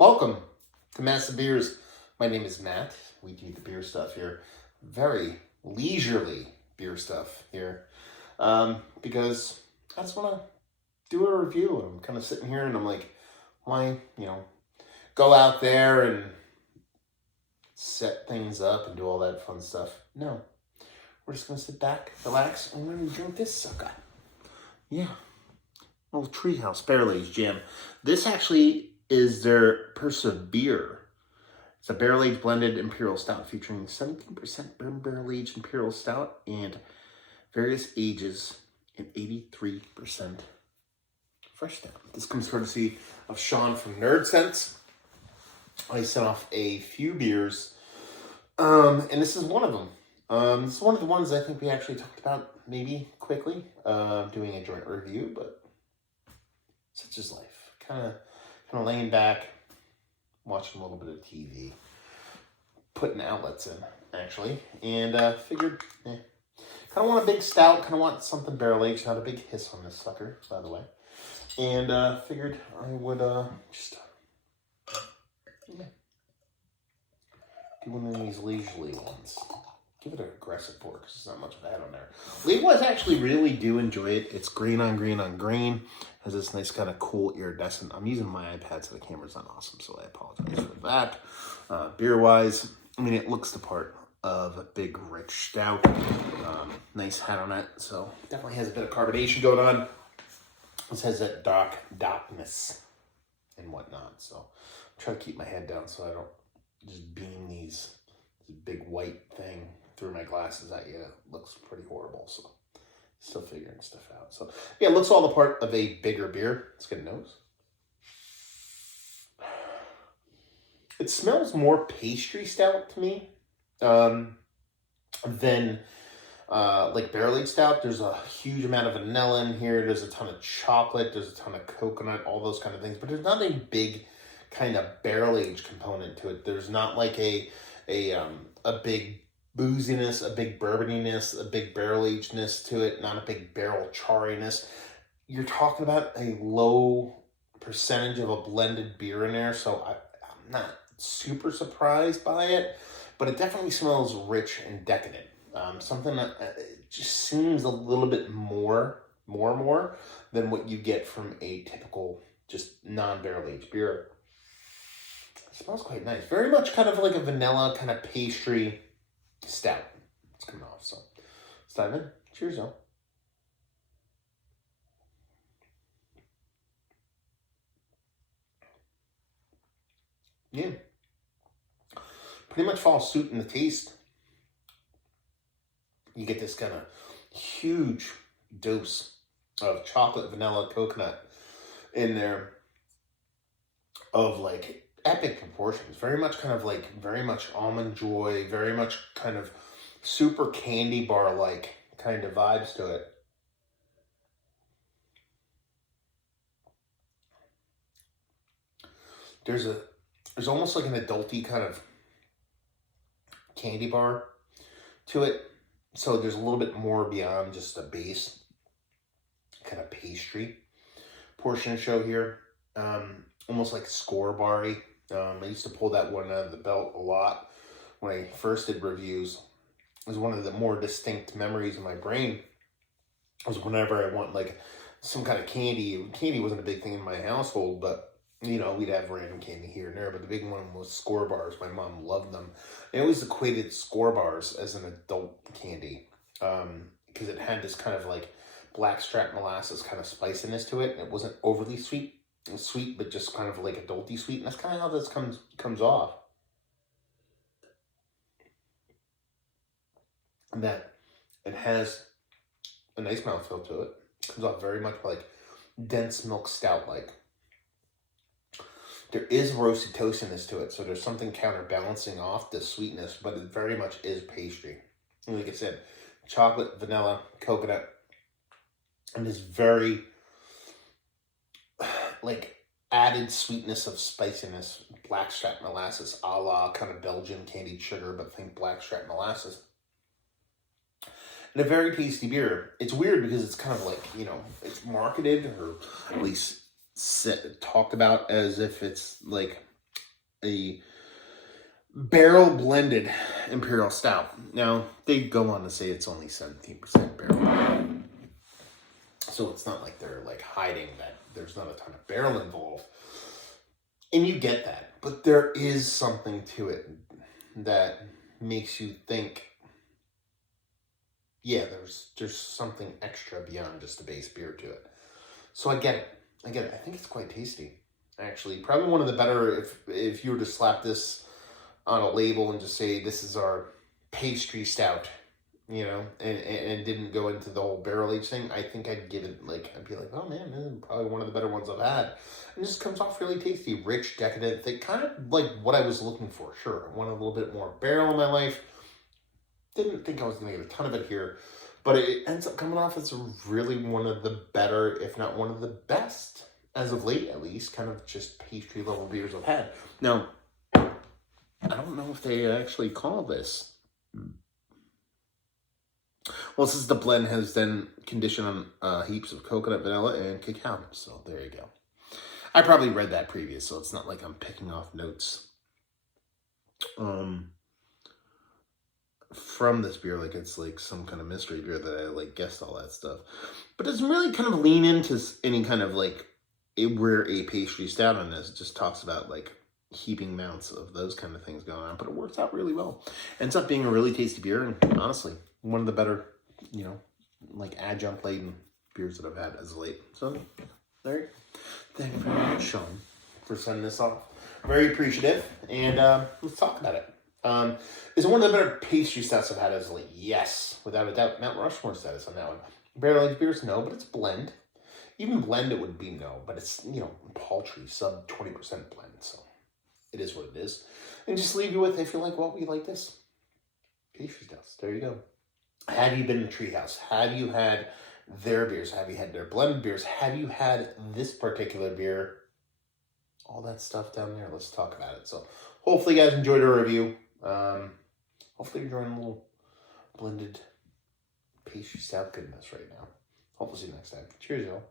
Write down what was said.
Welcome to Massive Beers. My name is Matt. We do the beer stuff here. Very leisurely beer stuff here. Because I just want to do a review. I'm kind of sitting here and I'm like, why, go out there and set things up and do all that fun stuff. No. We're just going to sit back, relax, and we're going to drink this sucker. Yeah. Little Treehouse Barrel Aged Jam. This actually is their Persevere. It's a barrel-aged blended Imperial Stout featuring 17% bourbon barrel-aged Imperial Stout and various ages and 83% fresh stout. This comes courtesy of Sean from Nerd Sense. I sent off a few beers, and this is one of them. This is one of the ones I think we actually talked about maybe quickly, doing a joint review, but such is life. Kind of laying back, watching a little bit of TV, putting outlets in, actually, and figured, kind of want a big stout, kind of want something barrel-aged, not a big hiss on this sucker, by the way, and figured I would just do one of these leisurely ones. Give it an aggressive pour because there's not much of that on there. Leaguewise actually really do enjoy it. It's green on green on green. Has this nice kind of cool iridescent. I'm using my iPad so the camera's not awesome, so I apologize for that. Beer-wise, I mean, it looks the part of a big, rich stout. Nice head on it, so definitely has a bit of carbonation going on. This has that darkness and whatnot, so I'm trying to keep my head down so I don't just beam this big white thing through my glasses at you. It looks pretty horrible, so still figuring stuff out. So yeah, it looks all the part of a bigger beer. Let's get a nose. It smells more pastry stout to me than like barrel-aged stout. There's a huge amount of vanilla in here. There's a ton of chocolate. There's a ton of coconut, all those kind of things. But there's not a big kind of barrel-aged component to it. There's not like a big booziness, a big bourboniness, a big barrel-agedness to it, not a big barrel charriness. You're talking about a low percentage of a blended beer in there, so I'm not super surprised by it, but it definitely smells rich and decadent. Something that just seems a little bit more than what you get from a typical just non-barrel-aged beer. It smells quite nice. Very much kind of like a vanilla kind of pastry stout. It's coming off, so let's dive in. Cheers, y'all. Yeah. Pretty much follows suit in the taste. You get this kind of huge dose of chocolate, vanilla, coconut in there of like epic proportions. Very much Almond Joy, very much kind of super candy bar like kind of vibes to it. There's almost like an adulty kind of candy bar to it. So there's a little bit more beyond just a base kind of pastry portion of show here. Almost like score bar-y. I used to pull that one out of the belt a lot when I first did reviews. It was one of the more distinct memories in my brain. Was whenever I want like some kind of candy. Candy wasn't a big thing in my household, but we'd have random candy here and there. But the big one was score bars. My mom loved them. I always equated score bars as an adult candy because it had this kind of like blackstrap molasses kind of spiciness to it. It wasn't overly sweet. It was sweet, but just kind of like adulty sweet. And that's kind of how this comes off. And that it has a nice mouthfeel to it. It comes off very much like dense milk stout like. There is roasted toastiness to it, so there's something counterbalancing off the sweetness, but it very much is pastry. And like I said, chocolate, vanilla, coconut, and this very like added sweetness of spiciness, blackstrap molasses, a la kind of Belgian candied sugar, but think blackstrap molasses. And a very tasty beer. It's weird because it's kind of like, it's marketed or at least talked about as if it's like a barrel blended Imperial Stout. Now, they go on to say it's only 17% barrel. So it's not like they're like hiding that there's not a ton of barrel involved. And you get that. But there is something to it that makes you think, yeah, there's something extra beyond just a base beer to it. So I get it. I think it's quite tasty. Actually, probably one of the better, if you were to slap this on a label and just say this is our pastry stout, you know, and didn't go into the whole barrel aged thing, I think I'd give it like, I'd be like, oh man, this is probably one of the better ones I've had. And this comes off really tasty, rich, decadent, thick, kind of like what I was looking for. Sure, I wanted a little bit more barrel in my life. Didn't think I was going to get a ton of it here, but it ends up coming off as really one of the better, if not one of the best, as of late at least, kind of just pastry level beers I've had. Now, I don't know if they actually call this. Well, since the blend has then conditioned on heaps of coconut, vanilla, and cacao. So there you go. I probably read that previous, so it's not like I'm picking off notes from this beer, like it's like some kind of mystery beer that I like guessed all that stuff. But it doesn't really kind of lean into any kind of like, we're a pastry stout on this. It just talks about like heaping amounts of those kind of things going on, but it works out really well. Ends up being a really tasty beer, and honestly, one of the better, you know, like adjunct laden beers that I've had as of late. So there you go. Thank you very much, Sean, for sending this off. Very appreciative, and let's talk about it. Is it one of the better pastry stouts I've had as of late? Yes, without a doubt. Mount Rushmore status on that one. Barrel aged beers, no, but it's blend. Even blend, it would be no, but it's, you know, paltry, sub 20% blend, so it is what it is. And just leave you with, if you like what we like this, pastry stouts. There you go. Have you been to Treehouse? Have you had their beers? Have you had their blended beers? Have you had this particular beer? All that stuff down there. Let's talk about it. So hopefully you guys enjoyed our review. Hopefully you're enjoying a little blended pastry stout goodness right now. Hopefully see you next time. Cheers, y'all.